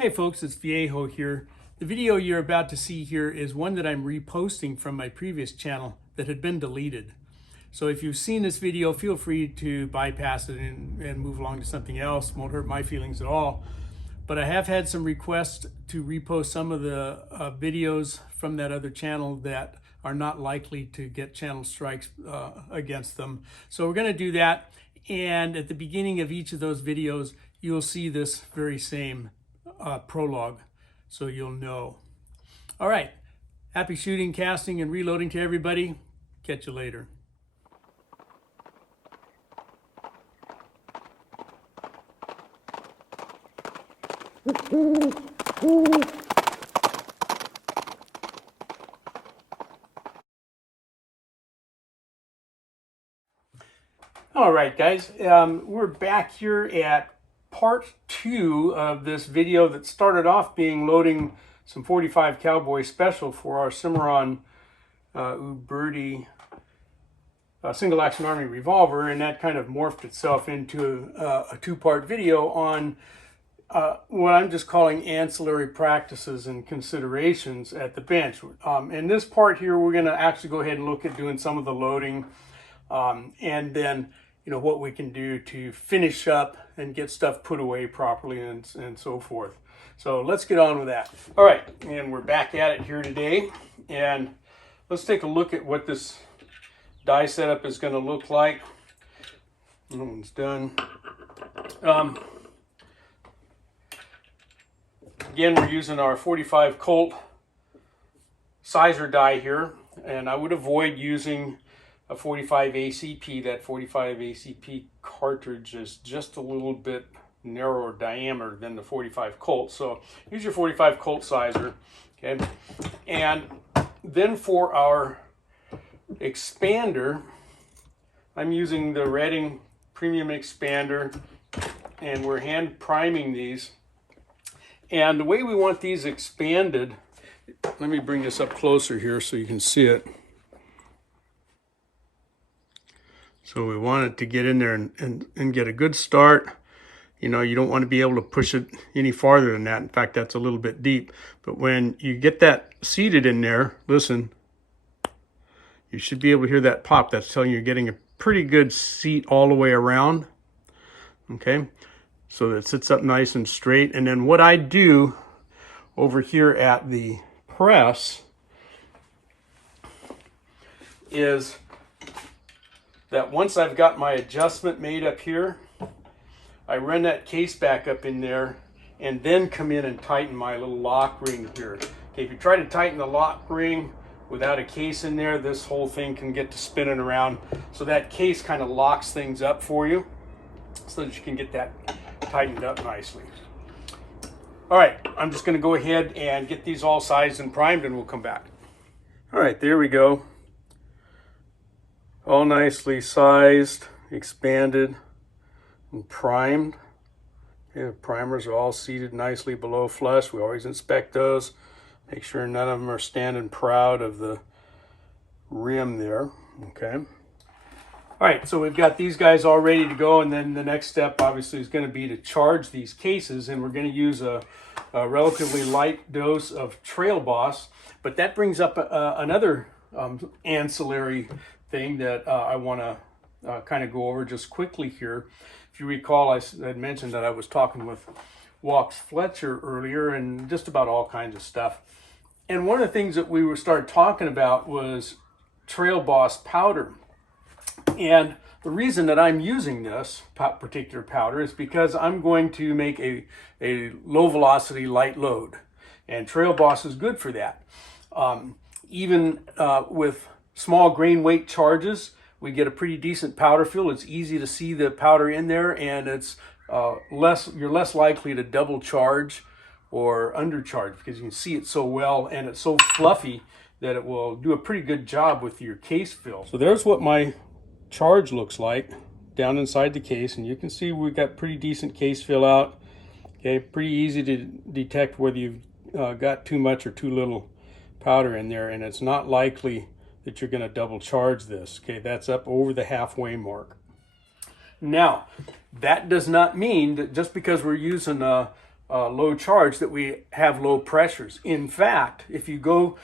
Hey folks, it's Viejo here. The video you're about to see here is one that I'm reposting from my previous channel that had been deleted. So if you've seen this video, feel free to bypass it and move along to something else. Won't hurt my feelings at all. But I have had some requests to repost some of the videos from that other channel that are not likely to get channel strikes against them. So we're going to do that. And at the beginning of each of those videos, you'll see this very same prologue, so you'll know. All right, happy shooting, casting, and reloading to everybody. Catch you later. All right, guys, we're back here at part 2 of this video that started off being loading some 45 Cowboy Special for our Cimarron Uberti single action army revolver, and that kind of morphed itself into a 2-part video on what I'm just calling ancillary practices and considerations at the bench. In this part here, we're going to actually go ahead and look at doing some of the loading, and then what we can do to finish up and get stuff put away properly and so forth. So let's get on with that. All right, and we're back at it here today, and let's take a look at what this die setup is going to look like. That one's done. Again, we're using our 45 Colt sizer die here, and I would avoid using a 45 ACP. That 45 ACP cartridge is just a little bit narrower diameter than the 45 Colt. So use your 45 Colt sizer, okay? And then for our expander, I'm using the Redux premium expander, and we're hand priming these. And the way we want these expanded, let me bring this up closer here so you can see it. So we want it to get in there and get a good start. You don't want to be able to push it any farther than that. In fact, that's a little bit deep. But when you get that seated in there, listen, you should be able to hear that pop. That's telling you you're getting a pretty good seat all the way around. Okay, so that it sits up nice and straight. And then what I do over here at the press is that once I've got my adjustment made up here, I run that case back up in there and then come in and tighten my little lock ring here. Okay, if you try to tighten the lock ring without a case in there, this whole thing can get to spinning around. So that case kind of locks things up for you so that you can get that tightened up nicely. All right, I'm just going to go ahead and get these all sized and primed, and we'll come back. All right, there we go. All nicely sized, expanded, and primed. Okay, the primers are all seated nicely below flush. We always inspect those. Make sure none of them are standing proud of the rim there. Okay. All right, so we've got these guys all ready to go, and then the next step obviously is going to be to charge these cases, and we're going to use a relatively light dose of Trail Boss. But that brings up another ancillary thing that I want to kind of go over just quickly here. If you recall, I had mentioned that I was talking with Walks Fletcher earlier and just about all kinds of stuff. And one of the things that we started talking about was Trail Boss powder. And the reason that I'm using this particular powder is because I'm going to make a low velocity light load. And Trail Boss is good for that. Even with small grain weight charges, we get a pretty decent powder fill. It's easy to see the powder in there, and it's you're less likely to double charge or undercharge because you can see it so well, and it's so fluffy that it will do a pretty good job with your case fill. So there's what my charge looks like down inside the case, and you can see we've got pretty decent case fill out. Okay, pretty easy to detect whether you've got too much or too little powder in there, and it's not likely that you're going to double charge this. Okay, that's up over the halfway mark. Now, that does not mean that just because we're using a low charge that we have low pressures. In fact, if you go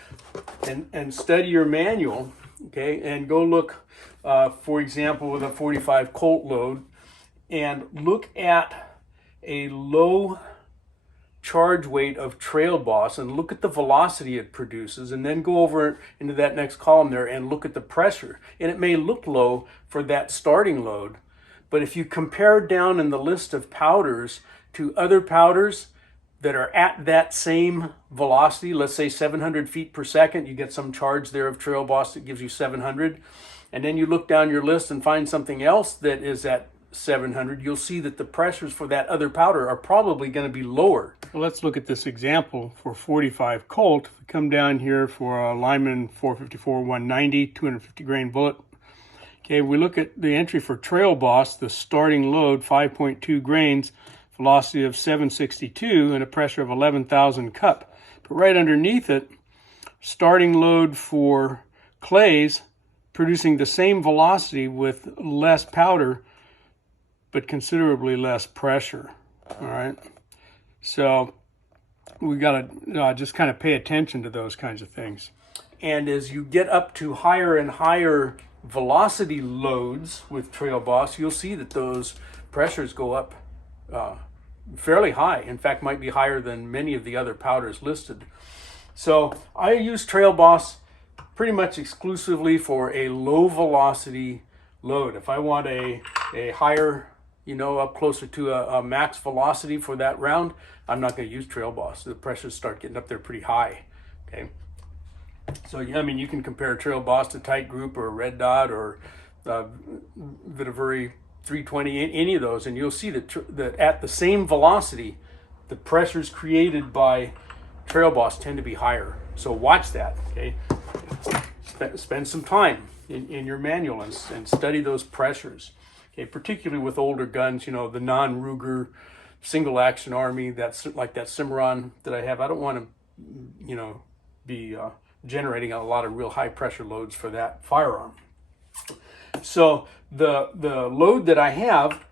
and study your manual, okay, and go look, for example, with a 45 Colt load, and look at a low charge weight of Trail Boss and look at the velocity it produces, and then go over into that next column there and look at the pressure. And it may look low for that starting load, but if you compare down in the list of powders to other powders that are at that same velocity, let's say 700 feet per second, you get some charge there of Trail Boss that gives you 700, and then you look down your list and find something else that is at 700, you'll see that the pressures for that other powder are probably going to be lower. Well, let's look at this example for 45 Colt. If we come down here for a Lyman 454 190 250 grain bullet. Okay, we look at the entry for Trail Boss, the starting load 5.2 grains, velocity of 762 and a pressure of 11,000 cup. But right underneath it, starting load for clays, producing the same velocity with less powder but considerably less pressure. All right, so we got to just kind of pay attention to those kinds of things. And as you get up to higher and higher velocity loads with Trail Boss, you'll see that those pressures go up fairly high. In fact, might be higher than many of the other powders listed. So I use Trail Boss pretty much exclusively for a low velocity load. If I want a higher, up closer to a max velocity for that round, I'm not going to use Trail Boss. The pressures start getting up there pretty high. Okay. So, I mean, you can compare Trail Boss to Tight Group or Red Dot or Vitavari 320, any of those, and you'll see that at the same velocity, the pressures created by Trail Boss tend to be higher. So watch that, okay? Spend some time in your manual and study those pressures. Okay, particularly with older guns, the non-Ruger single action Army, that's like that Cimarron that I have. I don't want to, be generating a lot of real high pressure loads for that firearm. So the load that I have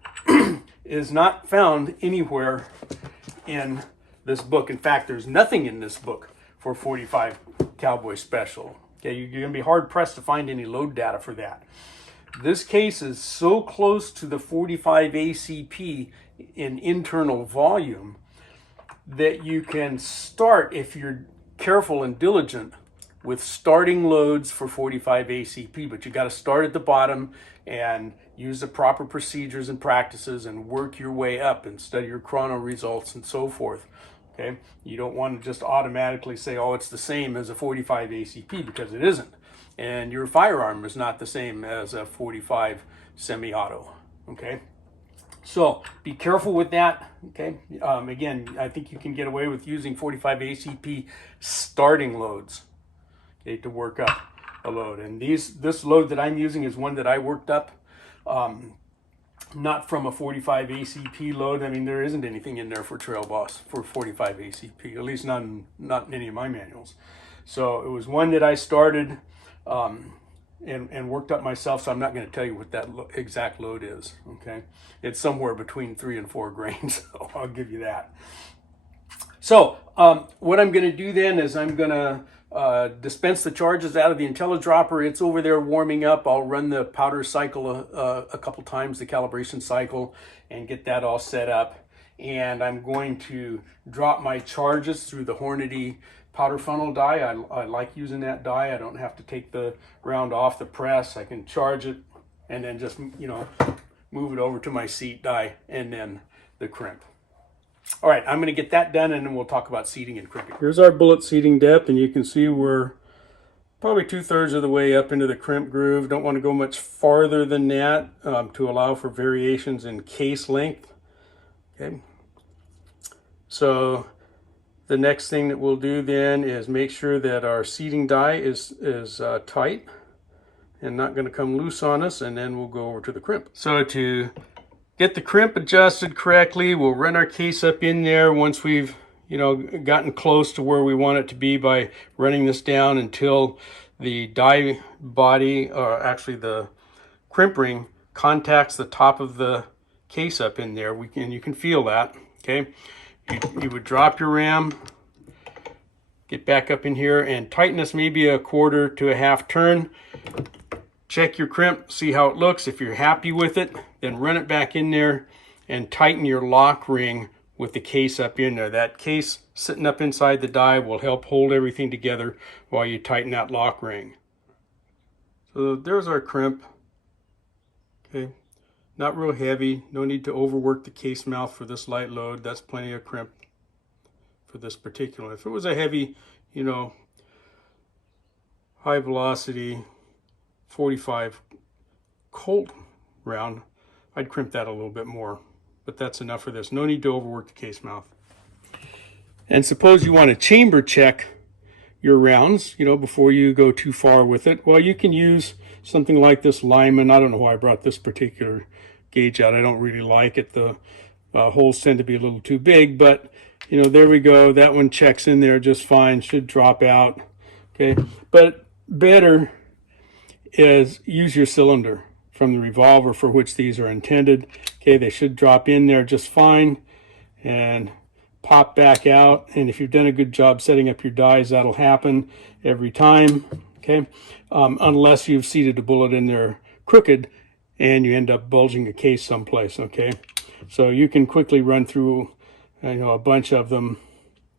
is not found anywhere in this book. In fact, there's nothing in this book for 45 Cowboy Special. Okay, you're going to be hard pressed to find any load data for that. This case is so close to the 45 ACP in internal volume that you can start, if you're careful and diligent, with starting loads for 45 ACP, but you got to start at the bottom and use the proper procedures and practices and work your way up and study your chrono results and so forth. Okay, you don't want to just automatically say, oh, it's the same as a 45 ACP, because it isn't. And your firearm is not the same as a 45 semi-auto. Okay, so be careful with that. Okay, again, I think you can get away with using 45 ACP starting loads, okay, to work up a load. And this load that I'm using is one that I worked up, not from a 45 ACP load. I mean, there isn't anything in there for Trail Boss for 45 ACP, at least not in any of my manuals. So it was one that I started and worked up myself, so I'm not going to tell you what that exact load is. Okay, it's somewhere between 3 and 4 grains, so I'll give you that. So what I'm going to do then is I'm going to dispense the charges out of the IntelliDropper. It's over there warming up. I'll run the powder cycle a couple times, the calibration cycle, and get that all set up. And I'm going to drop my charges through the Hornady powder funnel die. I like using that die. I don't have to take the round off the press. I can charge it and then just, move it over to my seat die and then the crimp. All right, I'm going to get that done, and then we'll talk about seating and crimping. Here's our bullet seating depth, and you can see we're probably 2/3 of the way up into the crimp groove. Don't want to go much farther than that to allow for variations in case length. Okay, so the next thing that we'll do then is make sure that our seating die is tight and not going to come loose on us, and then we'll go over to the crimp. So to get the crimp adjusted correctly, we'll run our case up in there once we've gotten close to where we want it to be by running this down until the die body, or actually the crimp ring, contacts the top of the case up in there. You can feel that. Okay, you would drop your ram, get back up in here and tighten this maybe a quarter to a half turn. Check your crimp, see how it looks. If you're happy with it, then run it back in there and tighten your lock ring with the case up in there. That case sitting up inside the die will help hold everything together while you tighten that lock ring. So there's our crimp. Okay, not real heavy, no need to overwork the case mouth for this light load. That's plenty of crimp for this particular. If it was a heavy, you know, high velocity 45 Colt round, I'd crimp that a little bit more, but that's enough for this. No need to overwork the case mouth. And suppose you want to chamber check your rounds, you know, before you go too far with it. Well, you can use something like this Lyman. I don't know why I brought this particular gauge out. I don't really like it. The holes tend to be a little too big, but you know, there we go. That one checks in there just fine, should drop out. Okay, but better is use your cylinder from the revolver for which these are intended. Okay, they should drop in there just fine and pop back out. And if you've done a good job setting up your dies, that'll happen every time. Okay, unless you've seated a bullet in there crooked and you end up bulging a case someplace. Okay, so you can quickly run through, you know, a bunch of them.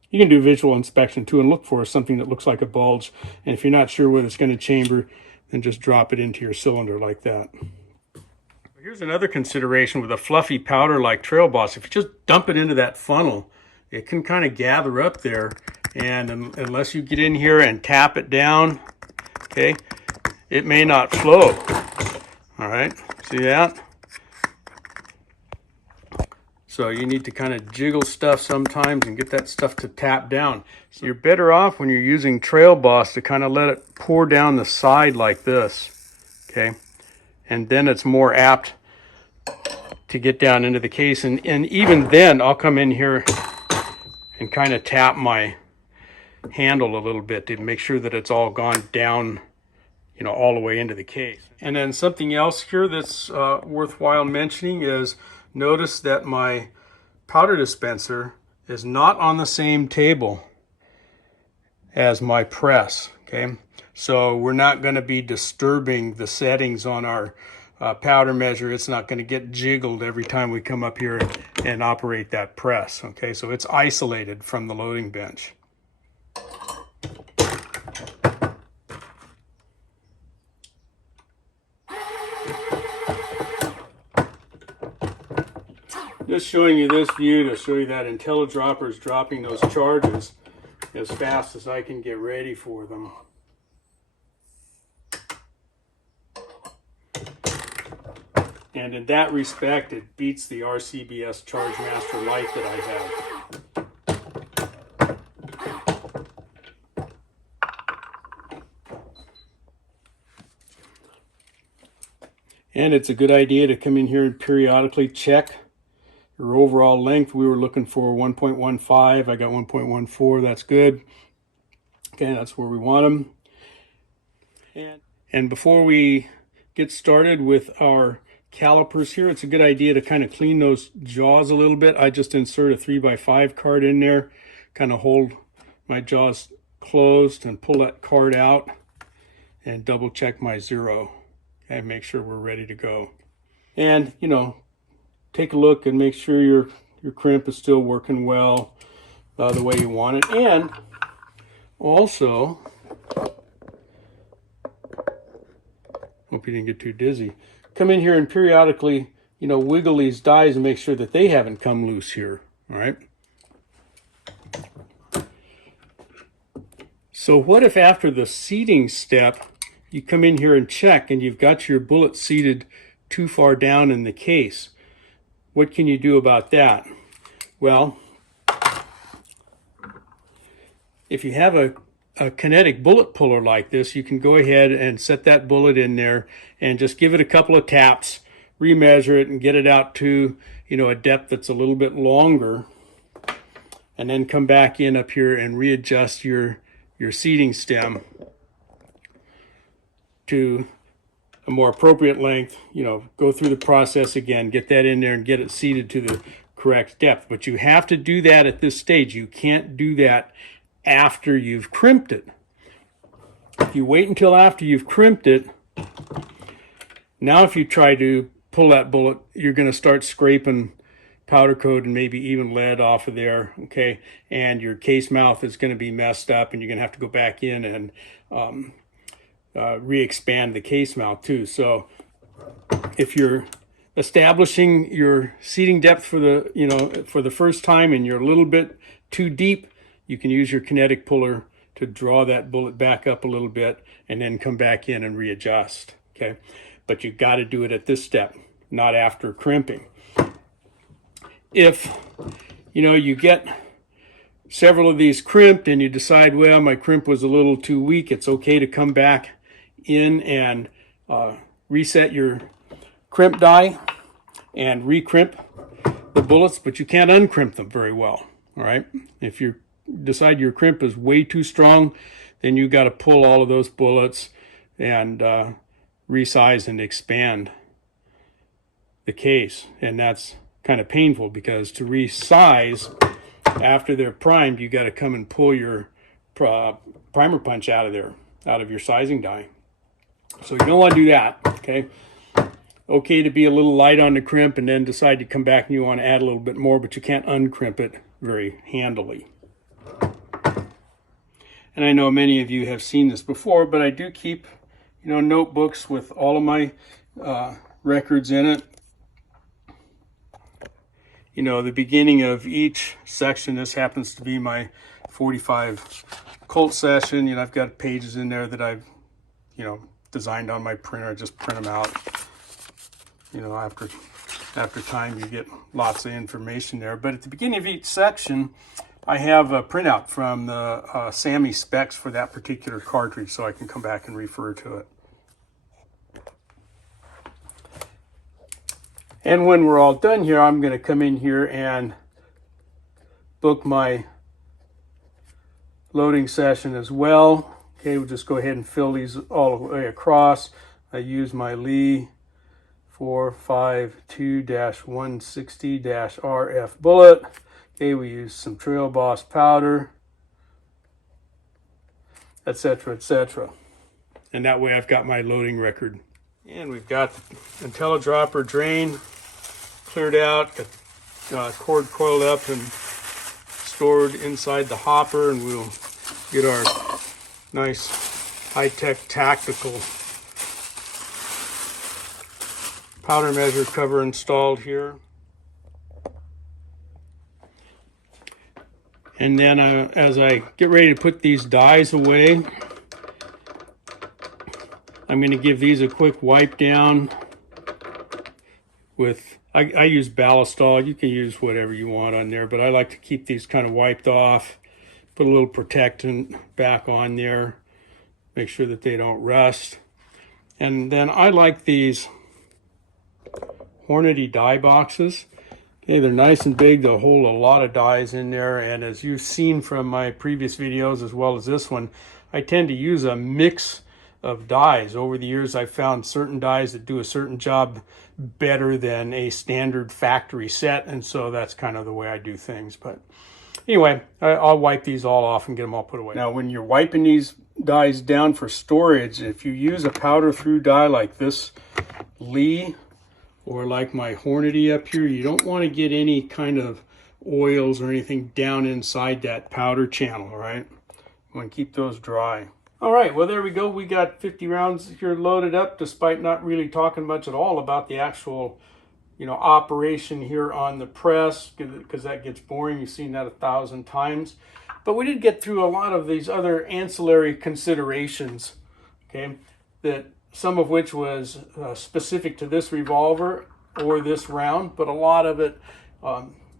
You can do visual inspection too and look for something that looks like a bulge. And if you're not sure whether it's going to chamber, then just drop it into your cylinder like that. Here's another consideration with a fluffy powder like Trail Boss. If you just dump it into that funnel, it can kind of gather up there. And unless you get in here and tap it down, okay, it may not flow. All right, see that? So you need to kind of jiggle stuff sometimes and get that stuff to tap down. So you're better off when you're using Trail Boss to kind of let it pour down the side like this, okay? And then it's more apt to get down into the case. And even then, I'll come in here and kind of tap my handle a little bit to make sure that it's all gone down, you know, all the way into the case. And then something else here that's worthwhile mentioning is notice that my powder dispenser is not on the same table as my press, okay? So we're not going to be disturbing the settings on our powder measure. It's not going to get jiggled every time we come up here and operate that press, okay? So it's isolated from the loading bench. Just showing you this view to show you that IntelliDropper is dropping those charges as fast as I can get ready for them. And in that respect, it beats the RCBS ChargeMaster Lite that I have. And it's a good idea to come in here and periodically check your overall length. We were looking for 1.15. I got 1.14. That's good. Okay, that's where we want them. And before we get started with our calipers here, it's a good idea to kind of clean those jaws a little bit. I just insert a 3x5 card in there, kind of hold my jaws closed and pull that card out and double check my zero. Okay, make sure we're ready to go. And, you know, take a look and make sure your crimp is still working well the way you want it. And also, hope you didn't get too dizzy. Come in here and periodically, you know, wiggle these dies and make sure that they haven't come loose here, all right? So what if after the seating step, you come in here and check and you've got your bullet seated too far down in the case? What can you do about that? Well, if you have a kinetic bullet puller like this, you can go ahead and set that bullet in there and just give it a couple of taps, remeasure it and get it out to, you know, a depth that's a little bit longer, and then come back in up here and readjust your seating stem to a more appropriate length. You know, go through the process again, get that in there and get it seated to the correct depth. But you have to do that at this stage. You can't do that after you've crimped it. If you wait until after you've crimped it, now if you try to pull that bullet, you're going to start scraping powder coat and maybe even lead off of there, okay? And your case mouth is going to be messed up, and you're going to have to go back in and re-expand the case mouth too. So if you're establishing your seating depth for the first time and you're a little bit too deep, you can use your kinetic puller to draw that bullet back up a little bit and then come back in and readjust, okay? But you've got to do it at this step, not after crimping. If you get several of these crimped and you decide, well, my crimp was a little too weak, it's okay to come back in and reset your crimp die and recrimp the bullets, but you can't uncrimp them very well, all right? If you decide your crimp is way too strong, then you got to pull all of those bullets and resize and expand the case, and that's kind of painful because to resize after they're primed, you got to come and pull your primer punch out of there, out of your sizing die. So you don't want to do that, okay? Okay to be a little light on the crimp and then decide to come back and you want to add a little bit more, but you can't uncrimp it very handily. And I know many of you have seen this before, but I do keep, notebooks with all of my records in it. The beginning of each section, this happens to be my 45 Colt session. I've got pages in there that I've, designed on my printer. I just print them out. After time, you get lots of information there. But at the beginning of each section, I have a printout from the SAMI specs for that particular cartridge, so I can come back and refer to it. And when we're all done here, I'm going to come in here and book my loading session as well. Okay, we'll just go ahead and fill these all the way across. I use my Lee 452-160-RF bullet. Okay, we use some Trail Boss powder, etc., etc. And that way I've got my loading record. And we've got the IntelliDropper drain cleared out, got cord coiled up and stored inside the hopper, and we'll get our nice high-tech tactical powder measure cover installed here. And then as I get ready to put these dies away, I'm going to give these a quick wipe down with, I use Ballistol. You can use whatever you want on there, but I like to keep these kind of wiped off, put a little protectant back on there, make sure that they don't rust. And then I like these Hornady die boxes. Okay, they're nice and big. They'll hold a lot of dies in there, and as you've seen from my previous videos as well as this one, I tend to use a mix of dies. Over the years, I've found certain dies that do a certain job better than a standard factory set, and so that's kind of the way I do things. But anyway, I'll wipe these all off and get them all put away. Now, when you're wiping these dies down for storage, if you use a powder through die like this Lee or like my Hornady up here, you don't want to get any kind of oils or anything down inside that powder channel, all right? You want to keep those dry. All right, well, there we go. We got 50 rounds here loaded up, despite not really talking much at all about the actual, operation here on the press, because that gets boring. You've seen that 1,000 times. But we did get through a lot of these other ancillary considerations, okay, that some of which was specific to this revolver or this round, but a lot of it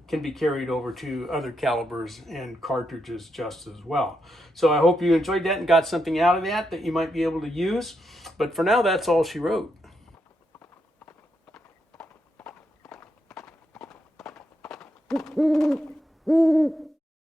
can be carried over to other calibers and cartridges just as well. So I hope you enjoyed that and got something out of that you might be able to use. But for now, that's all she wrote.